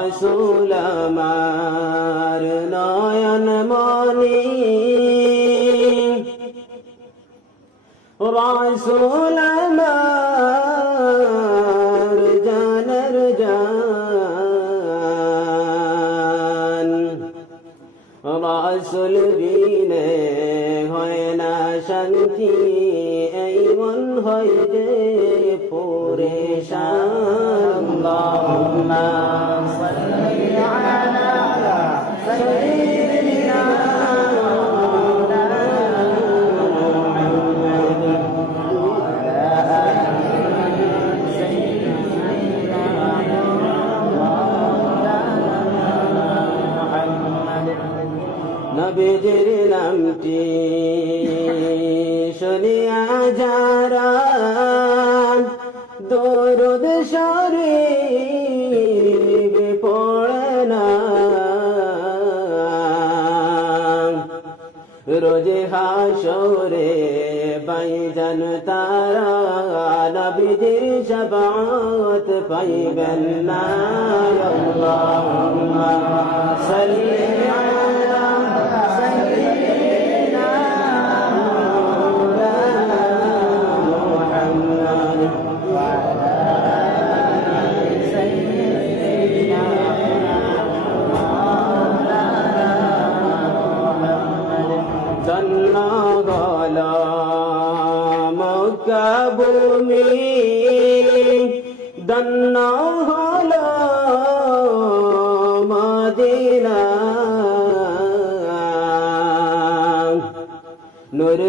রসুল নয়ন মনি। রসুল আমার জানর জান। রসুল বিনে হয় না শান্তি, এই মন হয় যে পরেশান। আল্লাহুম্মা। সাল্লি হাসরে বাইজান তারা নবীজির শবাত পাইবেন না আল্লাহুম্মা সাল্লি আলা মকাবুমি দন্ন হল মদিনা। নূর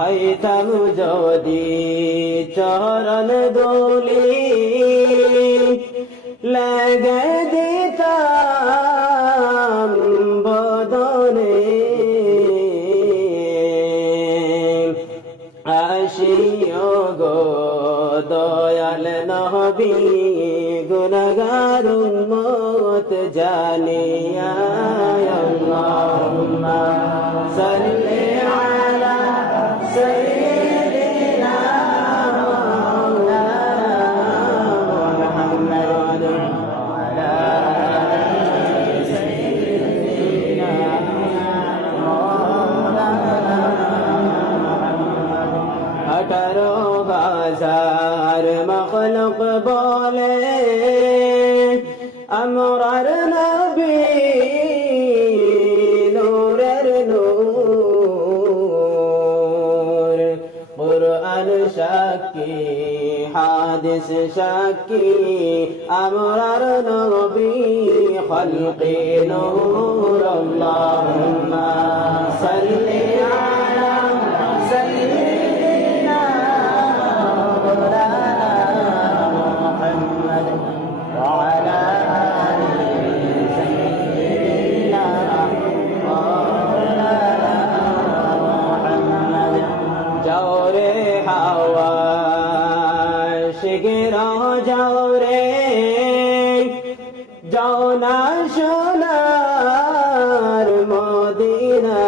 পাইতাম যদি চরণ দোলি লাগে দিতাম বদনে। আসিও গো দয়াল নহবি গুনগার মত জানিয়া সাল্লি সাক্ষী হাদিস সাক্ষী আমরার নবী খলকে নূর আল্লাহুম্মা সাল্লি আলা যাও না সোনার মদিনায়।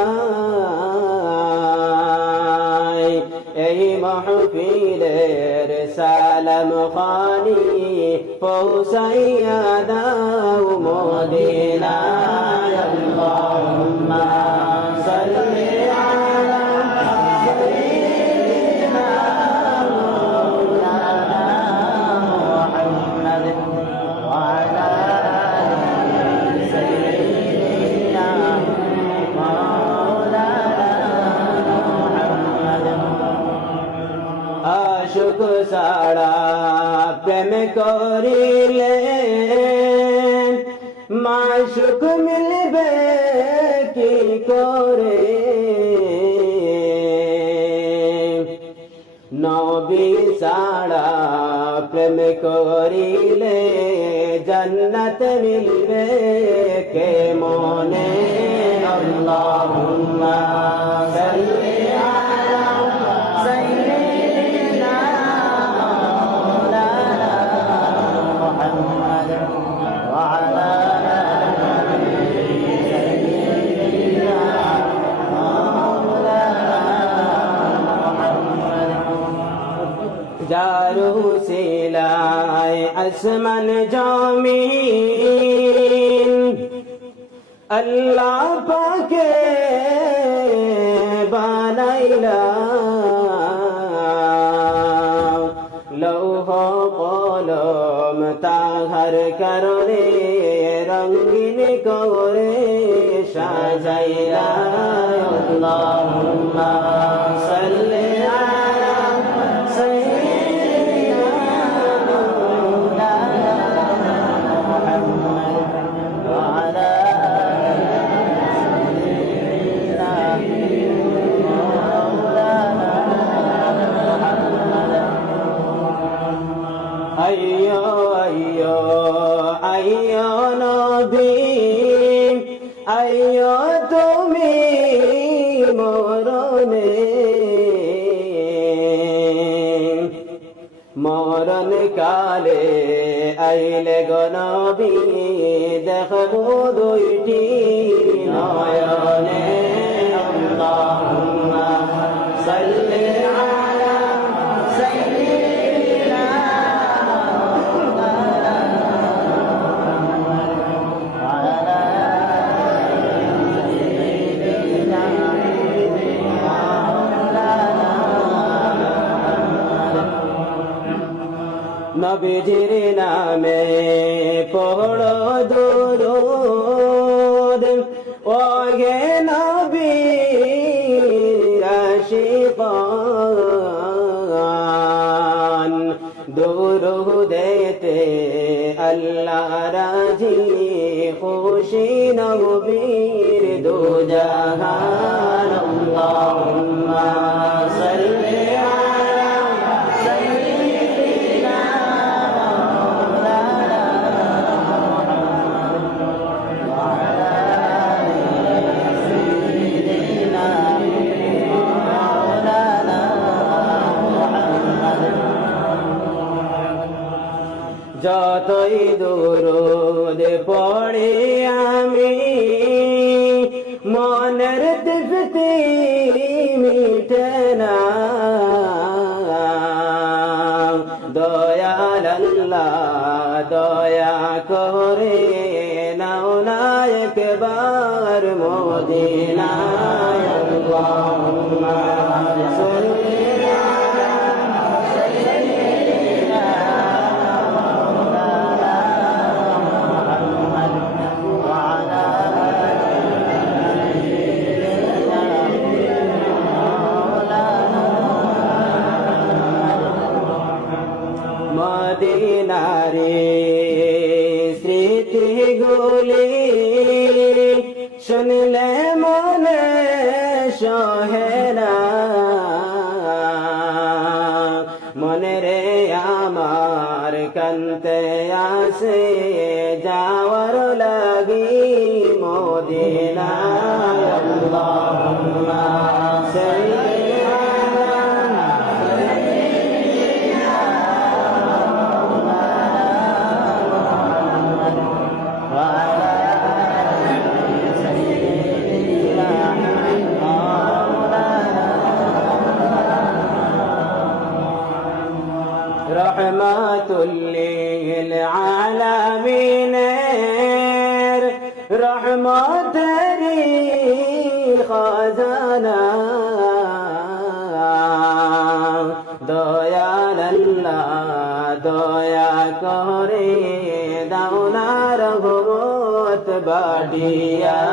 এই মাহফিলের সালাম খানি পৌঁছাইয়া দাও মদিনায়। আল্লাহুম্মা আশুক সাড়া প্রেম করিলে মাশুক মিলবে কি করে? নবী সাড়া প্রেম করিলে জান্নাত মিলবে কে মনে? আল্লাহুম্মা সাল্লি যারু সিলায় আসমান জমিন। আল্লাহ পাকে বানাইলা। লৌহ কলম তাহার কারণে রঙিন করে সাজাইলা। আল্লাহুম্মা সাল্লি কালে আইলে গনবি দেখব দুইটি নয়নে আল্লাহুম্মা সাল্লি আলা সাইয়্যিদিনা নবীজির নামে পড়ো দুরুদ। ও গে নবী আশিকান দুরুদেতে আল্লাহ রাজি, খুশি নবীর দু জাহান আল্লাহুম্মা। যতই দূরদ পড়ে আমি, মনের তৃপ্তি মিটে না। দয়াল আল্লাহ দয়া করে নাও না একবার মোদিনায়। আল্লাহুম্মা মদিনারে স্মৃতিগুলি শুনলে মনে সহেনা। মনে রে আমার কান্তে আসে যাওয়ার লাগি মদিনায় আল্লাহুম্মা খজানা দয়াল আল্লাহ দয়া করে বাড়িয়া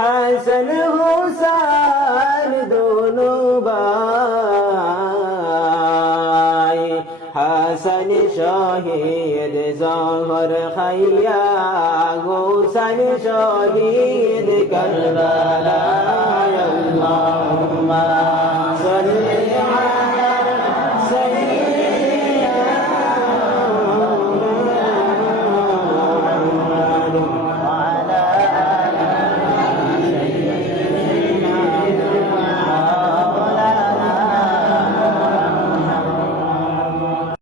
হাসন হুসান দোনো ভাই। হাসন শহীদ জহর খাইয়া হুসান শহীদ করবালা আল্লাহুম্মা।